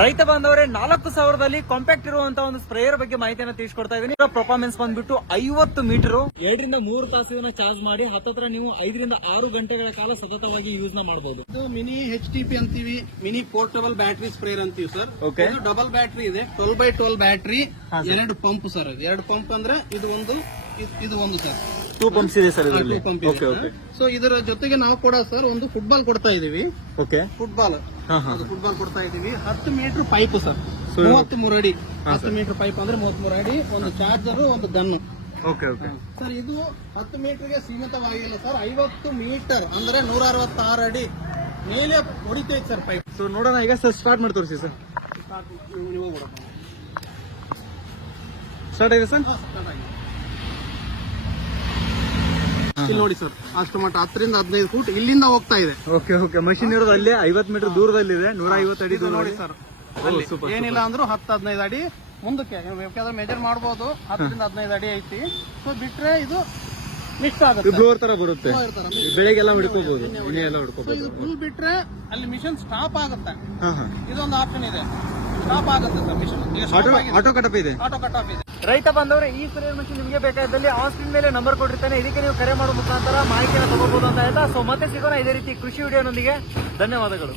ರೈತ ಬಾಂಧವರೇ 4,000ದಲ್ಲಿ ಕಾಂಪ್ಯಾಕ್ಟ್ ಇರುವಂತಹ ಒಂದು ಸ್ಪ್ರೇಯರ್ ಬಗ್ಗೆ ಮಾಹಿತಿಯನ್ನು ತಿಳಿಸ್ಕೊಡ್ತಾ ಇದೀನಿ. ಪರ್ಫಾರ್ಮೆನ್ಸ್ ಬಂದ್ಬಿಟ್ಟು 50 ಮೀಟರ್ 2 ರಿಂದ 3 ತಾಸು ಚಾರ್ಜ್ ಮಾಡಿ ಹತ್ತತ್ರ ನೀವು 5 ರಿಂದ 6 ಗಂಟೆಗಳ ಕಾಲ ಸತತವಾಗಿ ಯೂಸ್ ನ ಮಾಡಬಹುದು. ಇದು ಮಿನಿ HTP ಅಂತೀವಿ, ಮಿನಿ ಪೋರ್ಟಬಲ್ ಬ್ಯಾಟರಿ ಸ್ಪ್ರೇಯರ್ ಅಂತೀವಿ ಸರ್. ಇದು ಡಬಲ್ ಬ್ಯಾಟರಿ ಇದೆ, 12x12 battery, 2 pump sir. 2 pump ಅಂದ್ರೆ ಇದು ಒಂದು ಸರ್. 2 ಪಂಪ್ಸ್ ಇದೆ ಸರ್ ಇದರಲ್ಲಿ. ಸೊ ಇದರ ಜೊತೆಗೆ ನಾವು ಕೂಡ ಸರ್ ಒಂದು ಫುಟ್ಬಾಲ್ ಕೊಡ್ತಾ ಇದೀವಿ. ಫುಟ್ಬಾಲ್ ಕೊಡ್ತಾ ಇದೀವಿ. 10 ಮೀಟರ್ ಪೈಪ್ ಸರ್, 33 ಅಡಿ. 10 ಮೀಟರ್ ಪೈಪ್ ಅಂದ್ರೆ 33 ಅಡಿ. ಒಂದು ಚಾರ್ಜರ್, ಒಂದು ಗನ್. ಸರ್ ಇದು 10 ಮೀಟರ್ಗೆ ಸೀಮಿತವಾಗಿಲ್ಲ ಸರ್, 50 ಮೀಟರ್ ಅಂದ್ರೆ 166 ಅಡಿ ಮೇಲೆ ಹೊಡಿತೈತೆ ಸರ್ ಪೈಪ್. ಸೊ ನೋಡೋಣ ಈಗ ಸರ್, ಸ್ಟಾರ್ಟ್ ಮಾಡಿ ತೋರಿಸಿ ಸರ್. ನೀವು ಸ್ಟಾರ್ಟ್ ಆಗಿದೆ ಸರ್. ಇಲ್ಲಿ ನೋಡಿ ಸರ್, ಅಷ್ಟು ಮಟ್ಟ 10 ರಿಂದ 15 ಫೂಟ್ ಇಲ್ಲಿಂದ ಹೋಗ್ತಾ ಇದೆ. ಓಕೆ ಮಷಿನ್ ಇರೋದು ಅಲ್ಲೇ 50 ಮೀಟರ್ ದೂರದಲ್ಲಿದೆ, 150 ಅಡಿ ದೂರ ನೋಡಿ ಸರ್. ಏನಿಲ್ಲ ಅಂದ್ರೂ 10-15 ಅಡಿ ಮುಂದಕ್ಕೆ ಬೇಕಾದ್ರೆ ಮೆಜರ್ ಮಾಡಬಹುದು. 10 ರಿಂದ 15 ಅಡಿ ಐತಿ. ಸೊ ಬಿಟ್ರೆ ಇದು ಮಿಕ್ಸ್ ಆಗುತ್ತೆ, ಬ್ಲೋವರ್ ತರ ಬರುತ್ತೆ. ಬೆಳೆಗೆಲ್ಲ ಹಿಡ್ಕೋಬಹುದು, ಇದು ಫುಲ್ ಬಿಟ್ರೆ ಅಲ್ಲಿ ಮಿಷನ್ ಸ್ಟಾಪ್ ಆಗುತ್ತೆ. ಇದೊಂದು ಆಪ್ಷನ್ ಇದೆ, ಸ್ಟಾಪ್ ಆಗುತ್ತೆ sir machine. Auto cut off ಇದೆ. ರೈತ ಬಂದವರೇ, ಈ ಸ್ಪ್ರೇಯರ್ ಮಷಿನ್ ನಿಮಗೆ ಬೇಕಾದಲ್ಲಿ ಆನ್ ಸ್ಕ್ರೀನ್ ಮೇಲೆ ನಂಬರ್ ಕೊಟ್ಟಿರ್ತಾನೆ, ಇದಕ್ಕೆ ನೀವು ಕರೆ ಮಾಡುವ ಮುಖಾಂತರ ಮಾಹಿತಿಯನ್ನು ತಗೋಬಹುದು ಅಂತ ಹೇಳ್ತಾ, ಸೊ ಮತ್ತೆ ಸಿಗೋಣ ಇದೇ ರೀತಿ ಕೃಷಿ ವಿಡಿಯೋನೊಂದಿಗೆ. ಧನ್ಯವಾದಗಳು.